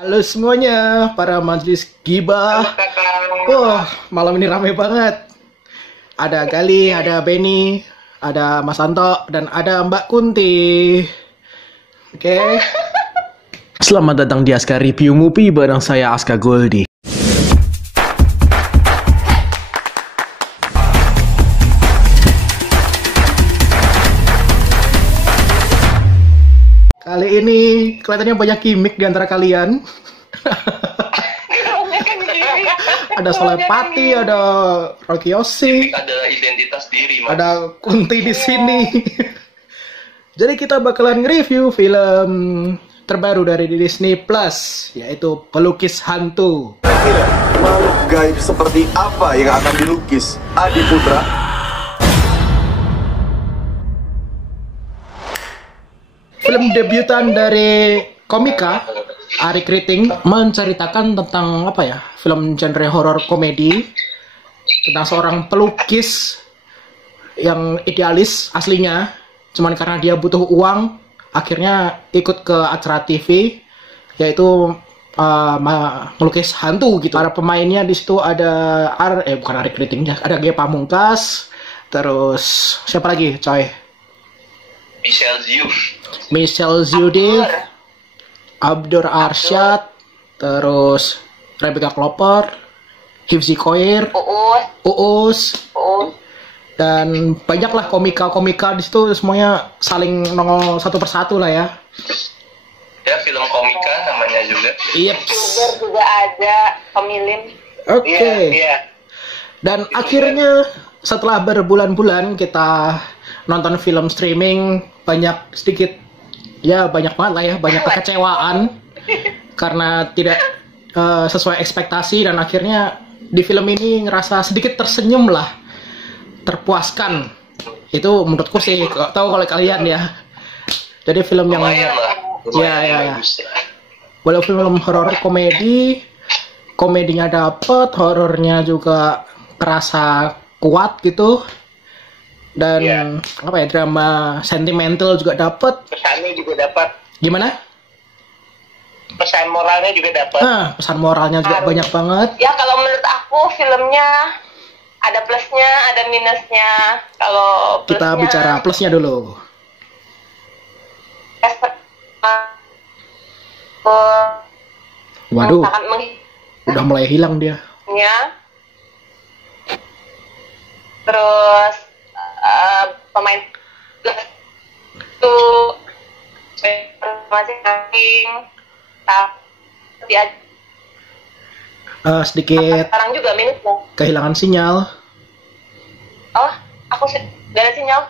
Halo semuanya, para majelis gibah. Halo kakak. Wah, malam ini rame banget. Ada Gali, ada Benny, ada Mas Anto, dan ada Mbak Kunti. Oke. Selamat datang di Aska Review Movie bareng saya Aska Goldi. Kali ini kelihatannya banyak gimmick di antara kalian. Ada Solepati, ada Rokiosi, Adalah identitas diri, Mas. ada Kunti di sini. Jadi kita bakalan nge-review film terbaru dari Disney Plus, yaitu Pelukis Hantu. Kira makhluk gaib seperti apa yang akan dilukis Adi Putra? Film debutan dari komika Ari Kriting menceritakan tentang film genre horor komedi tentang seorang pelukis yang idealis aslinya, cuman karena dia butuh uang akhirnya ikut ke acara TV yaitu melukis hantu gitu. Para pemainnya di situ ada bukan Ari Kriting, ada Ge Pamungkas, terus siapa lagi coy? Michelle Zudith, Abdur Arsyad, terus Rebecca Klopper, Hifzi Koir, Uus, dan banyaklah komika di situ, semuanya saling nongol satu persatu lah ya. Ya, film komika namanya juga. Iya. Juga ada pemilim. Oke. Iya. Dan akhirnya setelah berbulan-bulan kita nonton film streaming, banyak banget lah ya, banyak kekecewaan karena tidak sesuai ekspektasi, dan akhirnya di film ini ngerasa sedikit tersenyum lah, terpuaskan. Itu menurutku sih, tahu kalau kalian ya. Jadi film yang Lumayan lah. Ya. Bagus lah. Walau film horor komedinya dapet, horornya juga terasa kuat gitu. Dan drama sentimental juga dapet. Pesannya juga dapat. Gimana? Pesan moralnya juga dapat. Pesan moralnya juga banyak banget. Ya kalau menurut aku filmnya ada plusnya, ada minusnya. Kalau plusnya, Kita bicara plusnya dulu. Waduh, sangat udah mulai hilang dia. Terus pemain itu masing-masing tapi Sedikit sekarang juga minusnya. kehilangan sinyal. Oh, aku gak ada sinyal.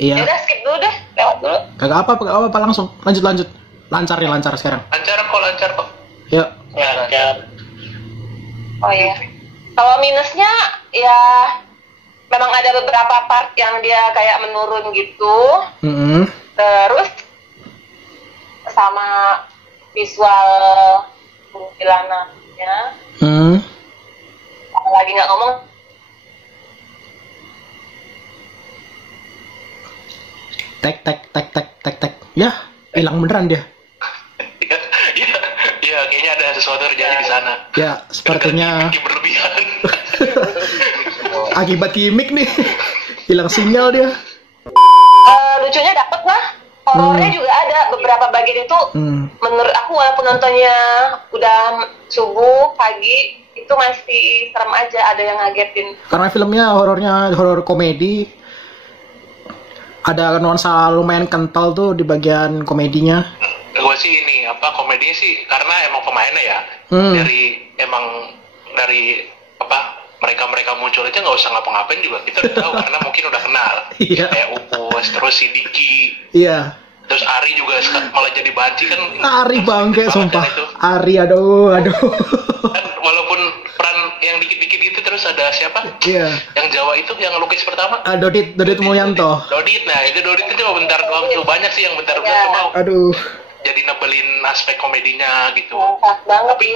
Ya Iya. udah skip dulu deh, lewat dulu. Kagak apa, langsung lanjut. Lancar sekarang. Lancar kok. Yuk. Ya, lancar. Oh iya. Kalau minusnya ya memang ada beberapa part yang dia kayak menurun gitu. Terus sama visual kuntilanaknya. Lagi nggak ngomong. Tek. Ya, hilang beneran dia. Ya, kayaknya ada sesuatu terjadi di sana. Ya, sepertinya Gimmick berlebihan. akibat gimmick nih. Hilang sinyal dia. Lucunya dapet lah. Horornya juga ada beberapa bagian itu. Menurut aku walaupun nontonnya udah subuh pagi itu masih serem aja, ada yang ngagetin. Karena filmnya horor komedi. Ada nuansa lumayan kental tuh di bagian komedinya. Gue sih komedinya sih karena emang pemainnya ya. Dari mereka muncul aja nggak usah ngapa-ngapain juga kita udah tahu karena mungkin udah kenal. Iya. Kayak Upus, terus si Diki. Iya. Terus Ari juga malah jadi banci kan. Ari bangke sumpah. Itu. Ari aduh. Kan walaupun peran yang dikit-dikit gitu, terus ada siapa? Iya. Yang Jawa itu yang lukis pertama. Dodit Mulyanto. Dodit itu cuma bentar doang tuh. Banyak sih yang bentar cuma Aduh. jadi nebelin aspek komedinya gitu. Pas banget. Tapi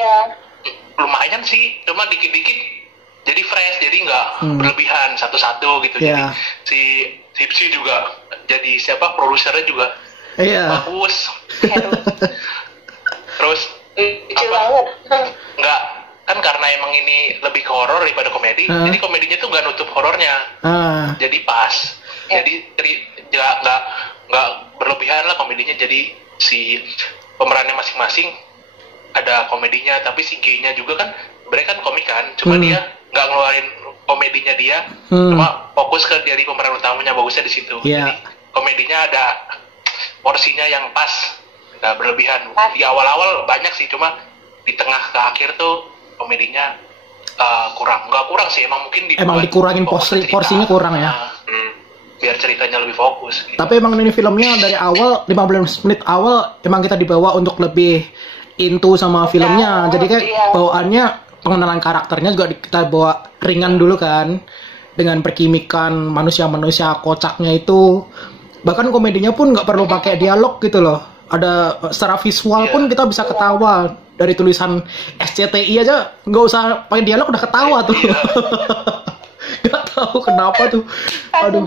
lumayan sih, cuma dikit-dikit jadi fresh, jadi nggak berlebihan satu-satu gitu. Yeah. Jadi si Hipsi juga jadi produsernya juga Iya. bagus. Terus Lucu banget. nggak kan karena emang ini lebih ke horor daripada komedi, jadi komedinya tuh nggak nutup horornya, jadi pas, jadi nggak berlebihan lah komedinya, jadi si pemerannya masing-masing ada komedinya, tapi si G-nya juga kan mereka kan komik kan, cuma dia nggak ngeluarin komedinya dia, cuma fokus ke dari pemeran utamanya, bagusnya di situ. Jadi komedinya ada porsinya yang pas, nggak berlebihan. Di awal-awal banyak sih, cuma di tengah ke akhir tuh komedinya nggak kurang sih, emang mungkin dikurangin porsinya kurang ya. Biar ceritanya lebih fokus gitu. Tapi emang ini filmnya dari awal 15 menit awal emang kita dibawa untuk lebih into sama filmnya. Jadi kayak bawaannya, pengenalan karakternya juga kita bawa ringan dulu kan, dengan perkimikan manusia-manusia kocaknya itu. Bahkan komedinya pun nggak perlu pakai dialog gitu loh. Ada secara visual pun kita bisa ketawa. Dari tulisan SCTI aja nggak usah pakai dialog udah ketawa tuh. Gak tahu kenapa tuh. Aduh.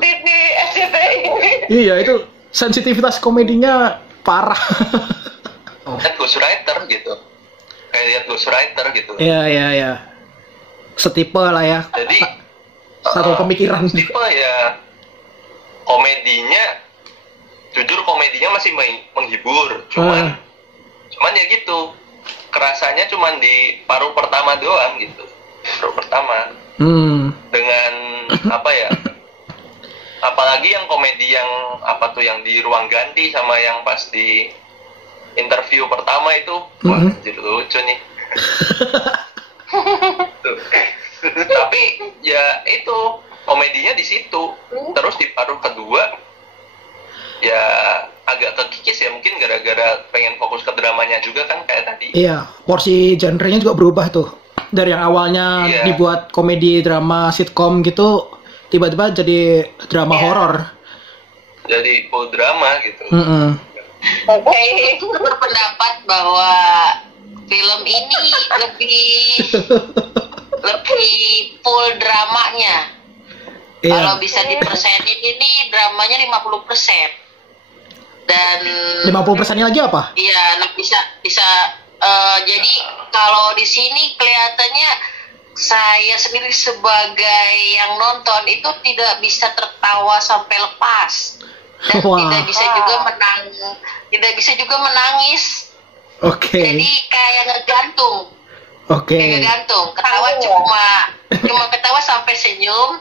Iya, itu sensitivitas komedinya parah. Lihat ghostwriter gitu. Kayak lihat ghostwriter gitu. Iya. Setipe lah ya. Jadi satu pemikiran. Setipe ya. Komedinya, jujur komedinya masih menghibur. Cuman ya gitu. Kerasanya cuman di paruh pertama doang gitu. Paruh pertama. Dengan apa ya? Apalagi yang komedi yang apa tuh, yang di ruang ganti sama yang pas di interview pertama itu, wah jadi lucu nih. Tapi ya itu komedinya di situ. Terus di paruh kedua ya agak kekikis ya, mungkin gara-gara pengen fokus ke dramanya juga kan kayak tadi. Iya, porsi genrenya juga berubah tuh. Dari yang awalnya dibuat komedi, drama, sitkom gitu, tiba-tiba jadi drama horor. Jadi full drama gitu. Aku berpendapat bahwa film ini lebih full dramanya. Kalau bisa dipersenin ini dramanya 50%. Dan 50%-nya lagi apa? Iya, bisa jadi kalau di sini kelihatannya saya sendiri sebagai yang nonton itu tidak bisa tertawa sampai lepas dan tidak bisa juga menangis. Jadi kayak ngegantung. Kayak ngegantung. Ketawa cuma ketawa sampai senyum.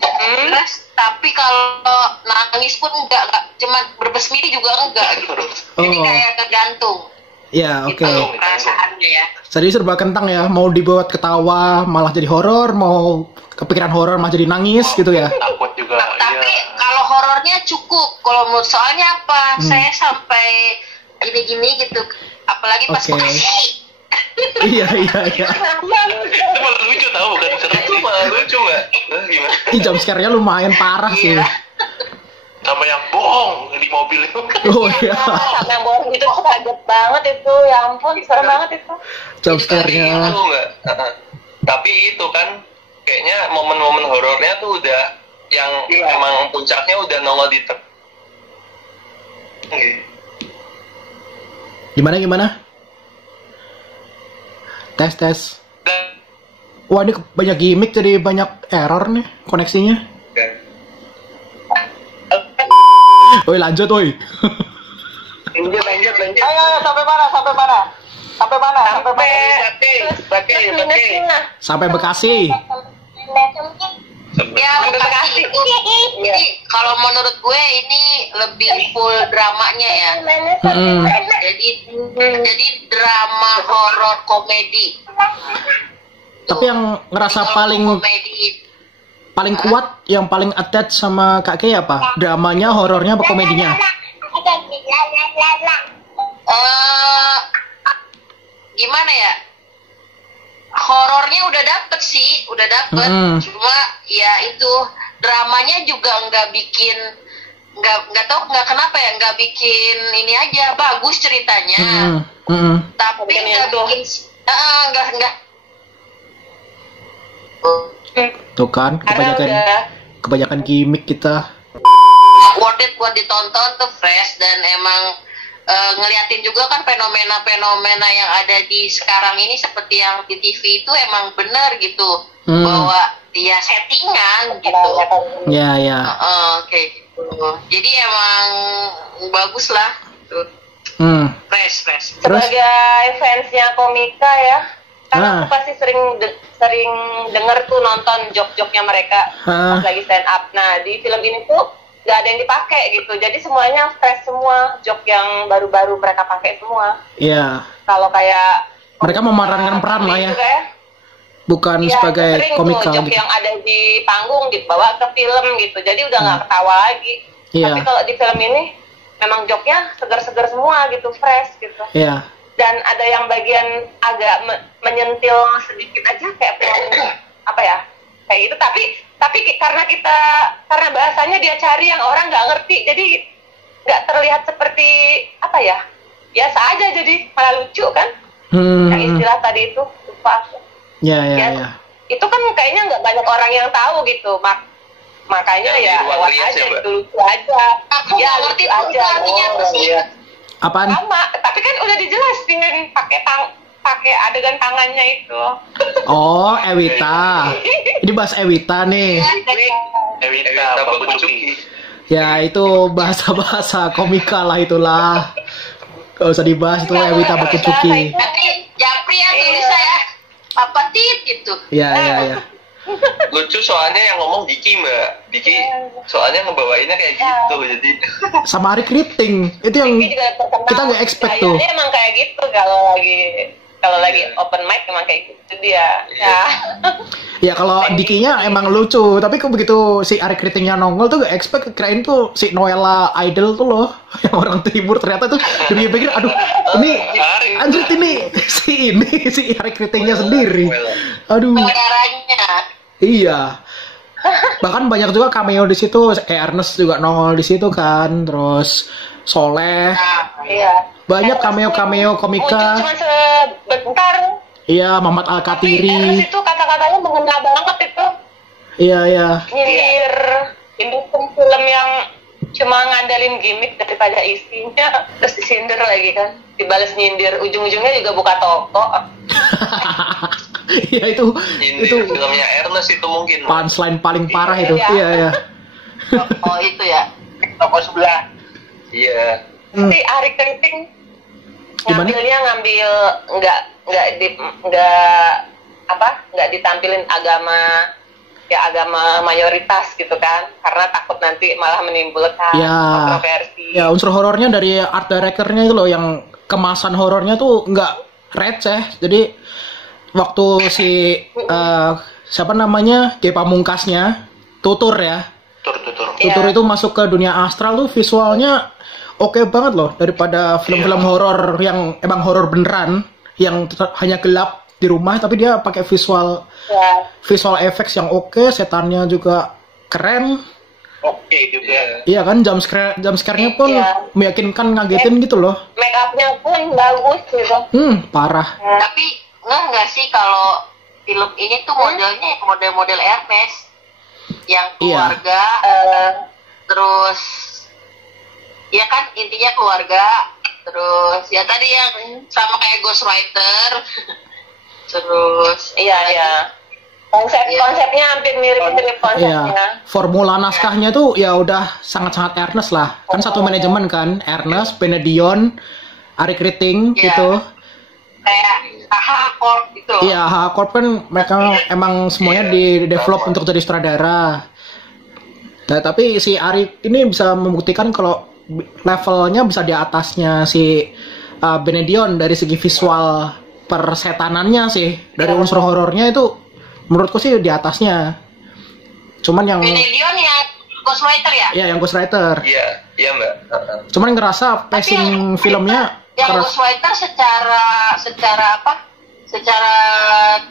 Terus tapi kalau nangis pun enggak, cuma berbesmili juga enggak gitu. Jadi kayak kegantung. Ya, oke. Gitu perasaannya ya. Jadi serba kentang ya, mau dibuat ketawa malah jadi horor, mau kepikiran horor malah jadi nangis gitu ya. Takut juga. Tapi kalau horornya cukup. Kalau menurut soalnya apa? Saya sampai gini-gini gitu. Apalagi pas makasih. Iya. Itu malah lucu tau, bukan serem. Itu malah lucu nggak? Gimana? Jump scare-nya lumayan parah sih. Sama yang bohong di mobil itu. Sama yang bohong itu kaget banget itu, ya ampun, serem banget itu. Jump scare-nya. Itu enggak. Tapi itu kan kayaknya momen-momen horornya tuh udah yang emang puncaknya udah nongol di Gimana? Tes. Wah, ini banyak gimmick jadi banyak error nih koneksinya. Woi, lanjut woi. Lanjut. Ayo, sampai mana? Sampai Bekasi. Ya, Bekasi. Jadi kalau menurut gue ini lebih full dramanya ya. Jadi drama horor komedi. Tapi yang ngerasa paling kuat, yang paling attach sama Kak Kay apa? Dramanya, horornya, apa komedinya? Gimana ya? Horornya udah dapet. Cuma ya itu dramanya juga nggak kenapa ya, nggak bikin ini aja bagus ceritanya. Tapi nggak bikin nggak. Tuh kan, kebanyakan gimmick kita. Worth it buat ditonton tuh, fresh, dan emang ngeliatin juga kan fenomena-fenomena yang ada di sekarang ini seperti yang di TV itu emang benar gitu, bahwa dia settingan gitu. Ya. Kayak gitu. Jadi emang bagus lah gitu. Fresh. Sebagai fansnya komika ya, karena aku pasti sering denger tuh nonton jok-joknya mereka pas lagi stand up. Nah di film ini tuh nggak ada yang dipakai gitu, jadi semuanya fresh semua, jok yang baru-baru mereka pakai semua. Iya. Kalau kayak mereka memerankan peran lah ya, bukan sebagai komika jok gitu. yang ada di panggung dibawa ke film gitu, jadi udah nggak ketawa lagi. Tapi kalau di film ini memang joknya segar-segar semua gitu, fresh gitu. Iya. Dan ada yang bagian agak menyentil sedikit aja kayak apa ya, kayak gitu, tapi karena bahasanya dia cari yang orang nggak ngerti, jadi nggak terlihat seperti apa ya, biasa aja, jadi malah lucu kan. Yang istilah tadi itu lupa aku. Ya. Itu kan kayaknya nggak banyak orang yang tahu gitu, makanya ya lewat aja gitu, lucu aja. Aku nggak ngerti aja artinya apa sih. Apaan? Sama, tapi kan udah dijelasin pakai adegan tangannya itu. Oh, Ewita. Ini bahas Ewita nih. Ewita Bakucuki. Ya, itu bahasa-bahasa komika lah itulah. Gak usah dibahas itu Ewita Bakucuki. Tapi Japri ya tulis saya apa gitu. Iya. Lucu soalnya yang ngomong Diki, Mbak. Diki soalnya ngebawainnya kayak gitu, jadi sama Ari Kriting itu yang kita nggak expect tuh. Dia emang kayak gitu kalau lagi open mic emang kayak gitu dia. Ya kalau Dikinya emang lucu, tapi kok begitu si Ari Kritingnya nongol tuh gak expect, kirain tuh si Noella Idol tuh loh, yang orang timur, ternyata tuh pikir aduh ini anjir ini si Ari Kritingnya sendiri. Aduh. Iya. Bahkan banyak juga cameo di situ, Ernest juga nongol di situ kan, terus Soleh. Iya. Banyak cameo komika. Cuma sebentar. Iya, Mamat Al-Katiri. Tapi Ernest itu kata-katanya mengena banget itu. Iya. Nyindir film yang cuma ngandalin gimmick daripada isinya, terus disindir lagi kan, dibales nyindir, ujung-ujungnya juga buka toko. Iya itu filmnya Ernest itu mungkin punchline paling parah itu. Iya. Oh itu ya, toko sebelah. Iya. Si Ari Kriting ngambil nggak ditampilin agama mayoritas gitu kan, karena takut nanti malah menimbulkan kontroversi. Ya unsur horornya dari art directornya itu loh, yang kemasan horornya tuh nggak receh. Jadi waktu si siapa namanya Ge Pamungkasnya Tutur itu masuk ke dunia astral tuh visualnya oke banget loh, daripada film-film horor yang emang horor beneran yang hanya gelap di rumah, tapi dia pakai visual effects yang oke, setannya juga keren. Oke juga. Iya kan, jump scare-nya pun meyakinkan, ngagetin gitu loh. Make up-nya pun bagus gitu. Parah. Tapi nggak sih kalau film ini tuh modelnya model Ernest yang keluarga, terus ya kan intinya keluarga, terus ya tadi yang sama kayak Ghostwriter, terus konsepnya hampir mirip konsepnya. Iya. Formula naskahnya tuh ya udah sangat-sangat Ernest lah, kan satu manajemen kan, Ernest, Benedion, Ari Kriting gitu. Kayak Corp gitu. Iya, Corp kan mereka emang semuanya di develop untuk jadi sutradara. Nah, tapi si Ari ini bisa membuktikan kalau levelnya bisa di atasnya si Benedion dari segi visual persetanannya sih. Dari unsur horornya itu menurutku sih di atasnya. Cuman yang Benedion ya Ghostwriter ya? Iya, yang Ghostwriter. Iya Mbak. Cuman ngerasa pacing filmnya yang Ghostwriter secara apa? Secara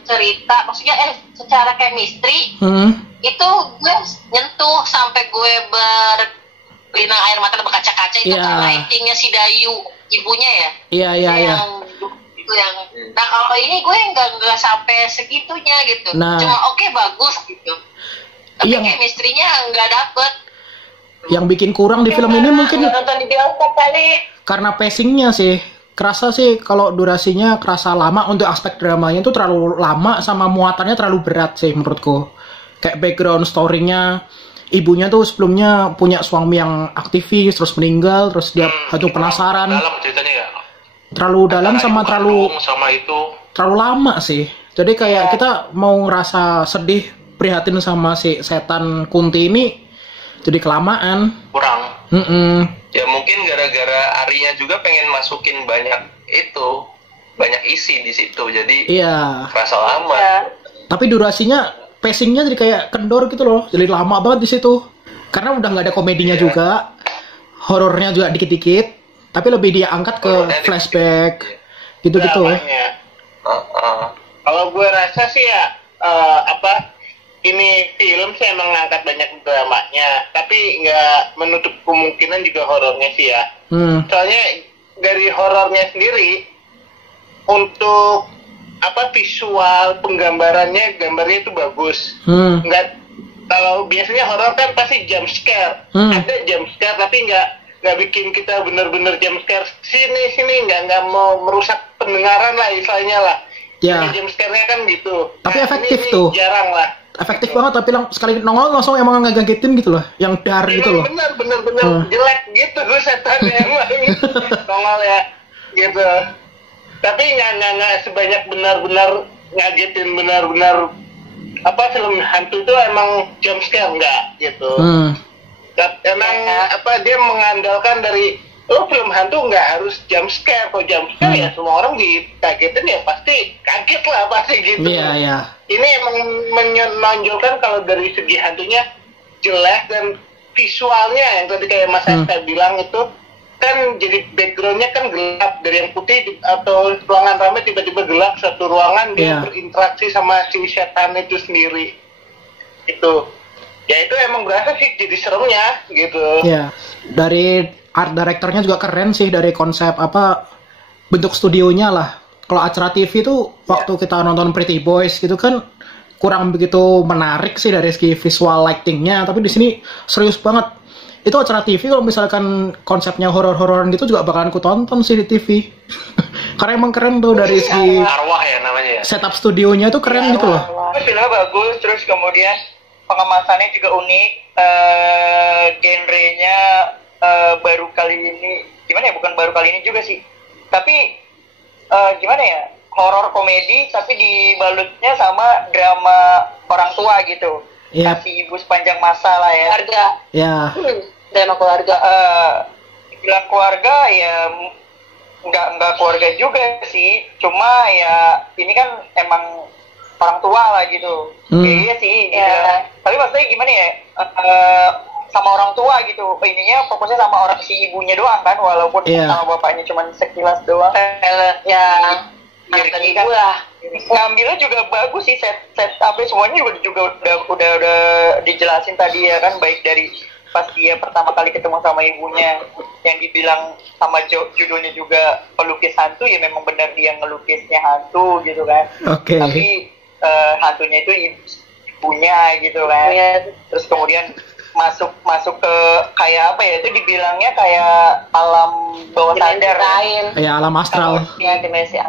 cerita, maksudnya secara chemistry itu gue nyentuh sampai gue berlinang air mata berkaca-kaca itu karena actingnya si Dayu ibunya ya. Iya. Nah kalau ini gue nggak sampai segitunya gitu. Nah, cuma bagus gitu. Tapi chemistry-nya nggak dapet. Yang bikin kurang di film ini mungkin nonton di bioskop kali. Karena pacingnya sih. Kerasa sih kalau durasinya kerasa lama, untuk aspek dramanya itu terlalu lama sama muatannya terlalu berat sih menurutku. Kayak background story-nya, ibunya tuh sebelumnya punya suami yang aktivis terus meninggal, terus dia hantu penasaran. Dalam ceritanya ya. Terlalu dalam sama terlalu itu terlalu lama sih. Jadi kayak kita mau ngerasa sedih prihatin sama si setan Kunti ini jadi kelamaan. Kurang. Ya mungkin gara-gara Arinya juga pengen masukin banyak isi di situ, jadi kerasa lama. Tapi durasinya, pacingnya jadi kayak kendor gitu loh, jadi lama banget di situ. Karena udah nggak ada komedinya juga, horornya juga dikit-dikit, tapi lebih dia angkat ke flashback, gitu-gitu. Kalau gue rasa sih ya ini film sih emang ngangkat banyak dramanya, tapi nggak menutup kemungkinan juga horornya sih ya. Soalnya dari horornya sendiri, untuk visual gambarnya itu bagus. Nggak, kalau biasanya horor kan pasti jump scare, ada jump scare tapi nggak bikin kita bener-bener jump scare sini nggak mau merusak pendengaran lah istilahnya lah. Jump scare-nya kan gitu. Tapi efektif tuh. Jarang lah. Efektif banget, tapi sekali nongol langsung emang ngagetin gitu loh, yang dar gitu loh. Bener jelek gitu gue setannya emang nongol ya gitu. Tapi nggak sebanyak benar-benar ngagetin, benar-benar film hantu itu emang jump scare nggak gitu. Emang dia mengandalkan dari film hantu nggak harus jump scare. Kalau jump scare ya semua orang dikagetin ya pasti kaget lah pasti gitu. Ini emang menonjolkan kalau dari segi hantunya jelek, dan visualnya yang tadi kayak Mas Eka bilang itu kan jadi backgroundnya kan gelap, dari yang putih atau ruangan ramai tiba-tiba gelap satu ruangan, dia berinteraksi sama si setan itu sendiri. Itu emang berasa sih jadi seremnya gitu. Dari art directornya juga keren sih, dari konsep bentuk studionya lah. Kalau acara TV itu waktu kita nonton Pretty Boys gitu kan kurang begitu menarik sih dari segi visual lightingnya, tapi di sini serius banget. Itu acara TV kalau misalkan konsepnya horor-hororan gitu juga bakalan ku tonton sih di TV. Karena emang keren tuh dari segi arwah ya namanya ya. Setup studionya itu keren gitu loh. Filmnya bagus, terus kemudian pengemasannya juga unik, genrenya baru kali ini, bukan baru kali ini juga sih, tapi horor komedi tapi dibalutnya sama drama orang tua gitu. Kasih ibu sepanjang masa lah ya. Keluarga. Drama keluarga. Bilang keluarga ya nggak keluarga juga sih, cuma ya ini kan emang orang tua lah gitu. Iya sih. Tapi maksudnya gimana ya? Sama orang tua gitu, ininya fokusnya sama si ibunya doang kan, walaupun sama bapaknya cuma sekilas doang. Jadi kan ngambilnya juga bagus sih, setupnya semuanya juga udah dijelasin tadi ya kan, baik dari pas dia pertama kali ketemu sama ibunya yang dibilang sama judulnya juga pelukis hantu, ya memang benar dia ngelukisnya hantu gitu kan. Tapi hantunya itu ibunya gitu kan. Terus kemudian masuk ke kayak itu dibilangnya kayak alam bawah sadar, alam astral. Dimensi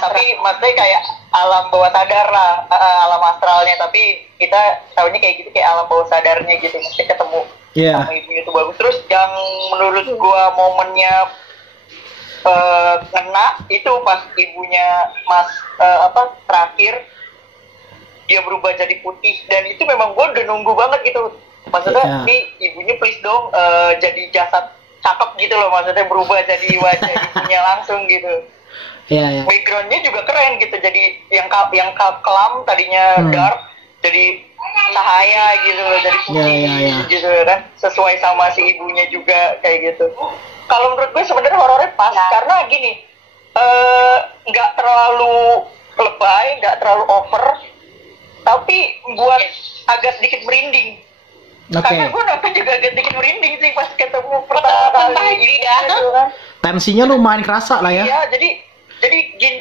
tapi maksudnya kayak alam bawah sadar lah, alam astralnya, tapi kita tahunya kayak gitu, kayak alam bawah sadarnya gitu. Mesti ketemu sama ibunya itu bagus. Terus yang menurut gua momennya kena itu pas ibunya terakhir dia berubah jadi putih, dan itu memang gue udah nunggu banget gitu, maksudnya nih ibunya please dong jadi jasad cakep gitu loh, maksudnya berubah jadi wajah ibunya langsung gitu. Backgroundnya juga keren gitu, jadi yang kelam tadinya dark jadi cahaya gitu loh, jadi putih gitu kan, sesuai sama si ibunya juga kayak gitu. Kalau menurut gue sebenarnya horornya pas karena gini, nggak terlalu lebay, nggak terlalu over, tapi buat agak sedikit merinding. Karena gue nonton juga agak sedikit merinding sih pas ketemu pertama kali gitu kan. Tensinya lumayan kerasa lah ya. Iya, jadi gini,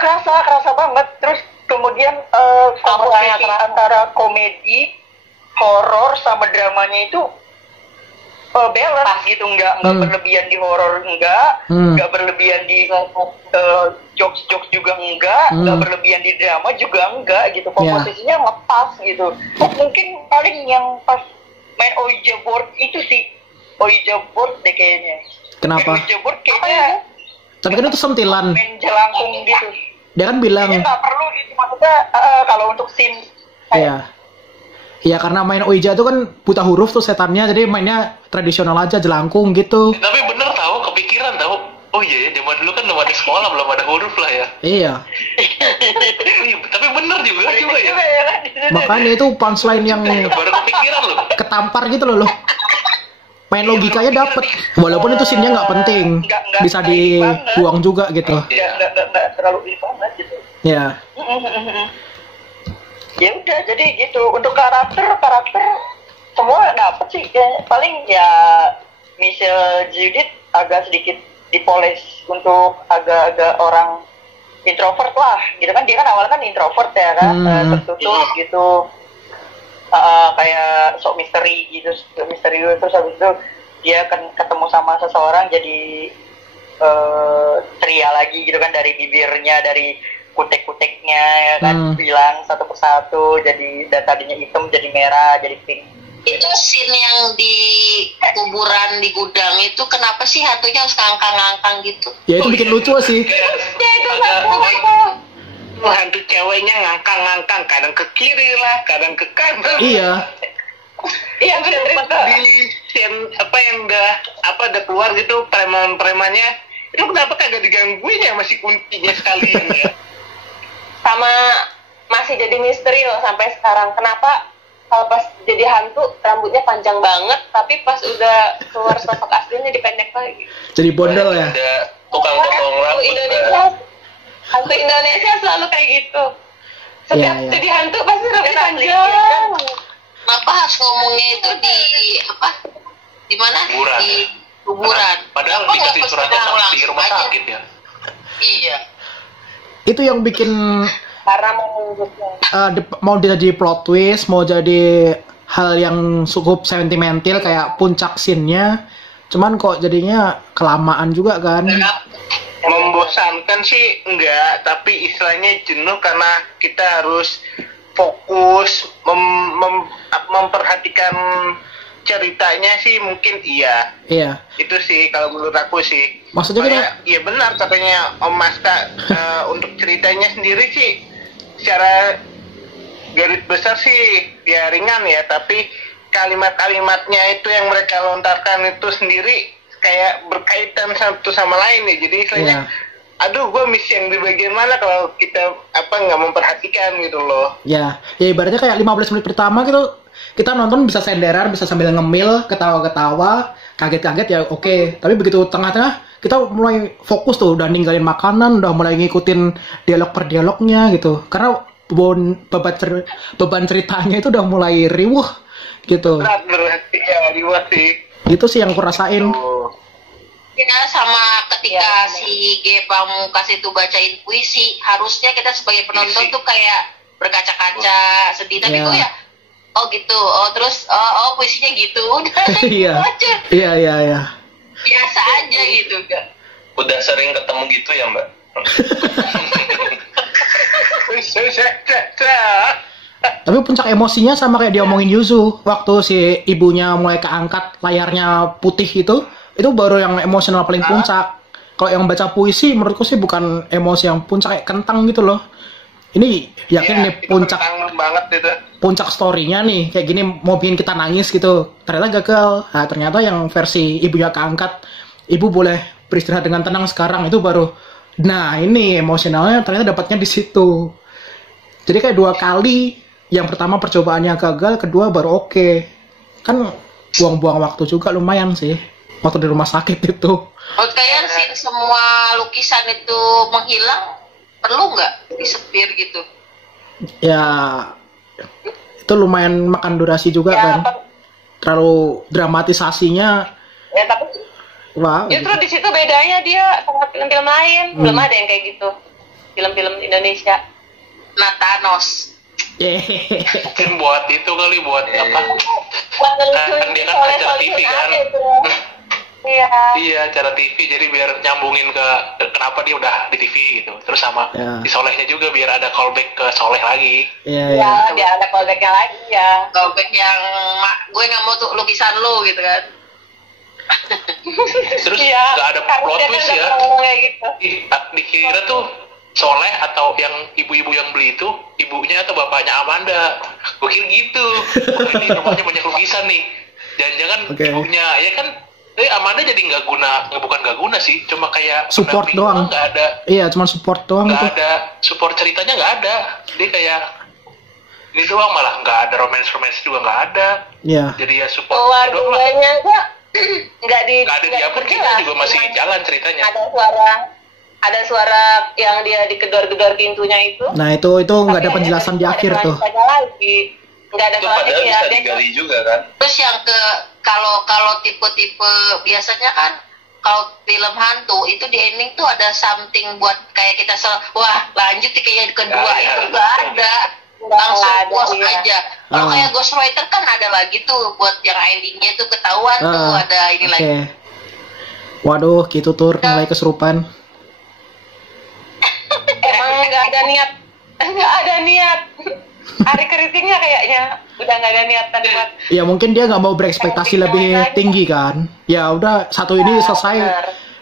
kerasa banget. Terus kemudian komposisi antara komedi horor sama dramanya itu balance gitu, nggak berlebihan di horor, nggak berlebihan di jokes juga nggak berlebihan di drama juga enggak gitu, komposisinya ngepas gitu. Mungkin paling yang pas main Ouija board itu sih, Ouija board deh kayaknya. Kenapa? Main Ouija board kayaknya. Tapi kan itu sentilan. Main jelangkung gitu. Dia kan bilang. Kayaknya nggak perlu gitu, maksudnya kalau untuk scene. Iya. Iya, karena main Ouija itu kan buta huruf tuh setannya, jadi mainnya tradisional aja, jelangkung gitu. Tapi bener tahu, kepikiran tahu. Oh iya ya, zaman dulu kan belum ada sekolah, belum ada huruf lah ya. Iya. Tapi bener juga ya. Makanya itu punchline yang baru kepikiran loh. Ketampar gitu loh. Main logikanya dapet, walaupun itu scene-nya nggak penting, bisa dibuang juga gitu. Nggak terlalu banget gitu. Iya. Ya udah, jadi gitu. Untuk karakter semua dapet sih. Paling ya Michelle Judith agak sedikit dipoles untuk agak-agak orang introvert lah gitu kan. Dia kan awalnya kan introvert ya kan, tertutup gitu, kayak sok misteri gitu, misterius. Terus habis itu dia kan ketemu sama seseorang jadi ceria lagi gitu kan, dari bibirnya, dari kutek-kuteknya ya kan, bilang satu persatu, jadi dan tadinya hitam jadi merah jadi pink. Itu scene yang di kuburan di gudang itu, kenapa sih hantunya harus ngangkang-ngangkang gitu? Ya itu bikin lucu sih. Ya itu hantu ceweknya ngangkang-ngangkang, kadang ke kiri lah, kadang ke kanan. Iya. Iya, di scene yang udah keluar gitu, preman-premannya itu kenapa kagak digangguin ya, masih kuntinya sekalian ya. Sama masih jadi misteri loh sampai sekarang, kenapa kalau pas jadi hantu rambutnya panjang banget, tapi pas udah keluar sosok aslinya dipendek lagi. Jadi bondol ya. Ada tukang potong rambut. Hantu Indonesia selalu kayak gitu. Setiap jadi hantu pasti rambutnya panjang. Kenapa harus ngomongnya itu di mana? Di kuburan. Padahal dikasih suratnya di rumah sakit ya. Iya. Itu yang bikin karena mau jadi plot twist, mau jadi hal yang cukup sentimental kayak puncak scene-nya, cuman kok jadinya kelamaan juga kan. Membosankan sih enggak, tapi istilahnya jenuh karena kita harus fokus memperhatikan ceritanya sih, mungkin iya. Itu sih kalau menurut aku sih. Maksudnya kayak iya benar katanya Om Masta, untuk ceritanya sendiri sih secara garis besar sih ya ringan ya, tapi kalimat-kalimatnya itu yang mereka lontarkan itu sendiri kayak berkaitan satu sama lain ya. Jadi istilahnya aduh, gue miss yang di bagian mana kalau kita nggak memperhatikan gitu loh. Ya ibaratnya kayak 15 menit pertama gitu kita nonton bisa senderan, bisa sambil ngemil, ketawa-ketawa, kaget-kaget ya oke. Tapi begitu tengah-tengah kita mulai fokus tuh, udah ninggalin makanan, udah mulai ngikutin dialog per dialognya gitu. Karena beban ceritanya itu udah mulai riuh gitu. Berarti ya riuh sih. Itu sih yang kurasain. Ya, sama ketika si G Pamungkas itu bacain puisi, harusnya kita sebagai penonton tuh kayak berkaca-kaca sedih, tapi kok ya oh gitu, terus puisinya gitu, udah iya aja. Biasa aja gitu kan. Udah sering ketemu gitu ya Mbak? Tapi puncak emosinya sama kayak diomongin Yuzu waktu si ibunya mulai keangkat layarnya putih itu baru yang emosional paling puncak. Kalau yang baca puisi menurutku sih bukan emosi yang puncak, kayak kentang gitu loh. Ini yakin nih puncak banget itu. Puncak story-nya nih kayak gini mau bikin kita nangis gitu. Ternyata gagal. Nah, ternyata yang versi ibunya keangkat, ibu boleh beristirahat dengan tenang sekarang, itu baru. Nah, ini emosionalnya ternyata dapatnya di situ. Jadi kayak 2 kali. Yang pertama percobaannya gagal, kedua baru oke. Kan buang-buang waktu juga lumayan sih. Waktu di rumah sakit itu. Menurut kalian scene semua lukisan itu menghilang, perlu nggak disepir gitu? Ya, itu lumayan makan durasi juga kan. Terlalu dramatisasinya. Ya tapi wah. Justru di situ bedanya dia sama film-film lain. Belum ada yang kayak gitu. Film-film Indonesia. Nah, Thanos. Mungkin buat itu kali, buat apa? Buat kan dia kan acara TV kan. Iya, acara TV, jadi biar nyambungin ke kenapa dia udah di TV gitu. Terus sama di Solehnya juga biar ada callback ke Soleh lagi. Iya, biar ada callbacknya lagi ya. Callback yang gue nggak mau tuh lukisan lo gitu kan. Terus nggak ada plot twist ya. Gitu. Dikira tuh Soleh atau yang ibu-ibu yang beli itu ibunya atau bapaknya Amanda. Gue kira gitu. Wah, ini rumahnya banyak lukisan nih. Jangan-jangan ibunya ya kan. Amanda jadi bukan nggak guna sih, cuma kayak support doang. Nggak ada. Iya, cuma support doang. Nggak ada support, ceritanya nggak ada. Dia kayak ini doang, malah nggak ada romance juga nggak ada. Iya. Jadi ya support doang lah. Nggak dia pun kita juga masih jalan ceritanya. Ada suara yang dia dikedor-gedor pintunya itu. Nah itu nggak ada penjelasan di akhir tuh. Nggak ada padahal bisa digali juga kan. Terus yang kalau tipe-tipe biasanya kan kalau film hantu itu di ending tuh ada something buat kayak kita wah lanjut kayak kedua itu nggak ada, langsung puas aja. Kalau kayak Ghost Rider kan ada lagi tuh buat yang endingnya tuh ketahuan tuh ada ini lagi. Waduh, gitu tuh mulai kesurupan. Emang nggak ada niat. Hari keritingnya kayaknya udah nggak ada niatan buat. Ya mungkin dia nggak mau berekspektasi lebih tinggi kan. Ya udah satu ini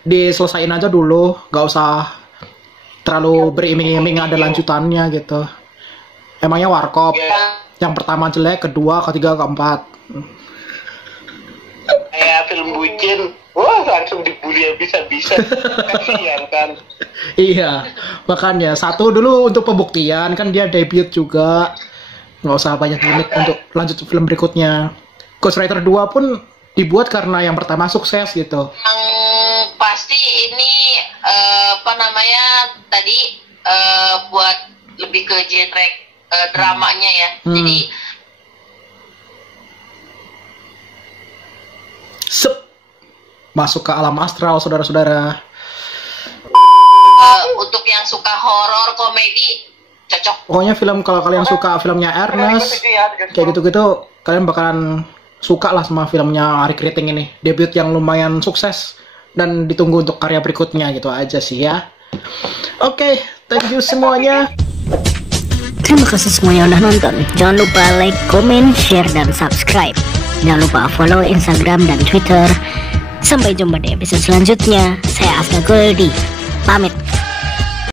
diselesain aja dulu, nggak usah terlalu beriming-iming ada lanjutannya gitu. Emangnya Warkop yang pertama jelek, kedua, ketiga, keempat. Kayak film bucin, wah langsung dibully bisa-bisa. Kasihan kan. Iya, makanya satu dulu untuk pembuktian, kan dia debut juga, nggak usah banyak gimmick untuk lanjut film berikutnya. Ghost Rider 2 pun dibuat karena yang pertama sukses gitu. Pasti ini tadi buat lebih ke genre dramanya ya. Jadi masuk ke alam astral, saudara-saudara. Untuk yang suka horor komedi cocok. Pokoknya film, kalau kalian suka filmnya Ernest kayak gitu-gitu, kalian bakalan suka lah sama filmnya Ari Kriting ini. Debut yang lumayan sukses dan ditunggu untuk karya berikutnya gitu aja sih ya. Oke, thank you semuanya. Terima kasih semuanya udah nonton. Jangan lupa like, comment, share, dan subscribe. Jangan lupa follow Instagram dan Twitter. Sampai jumpa di episode selanjutnya. Saya Aska Goldie. Pamit.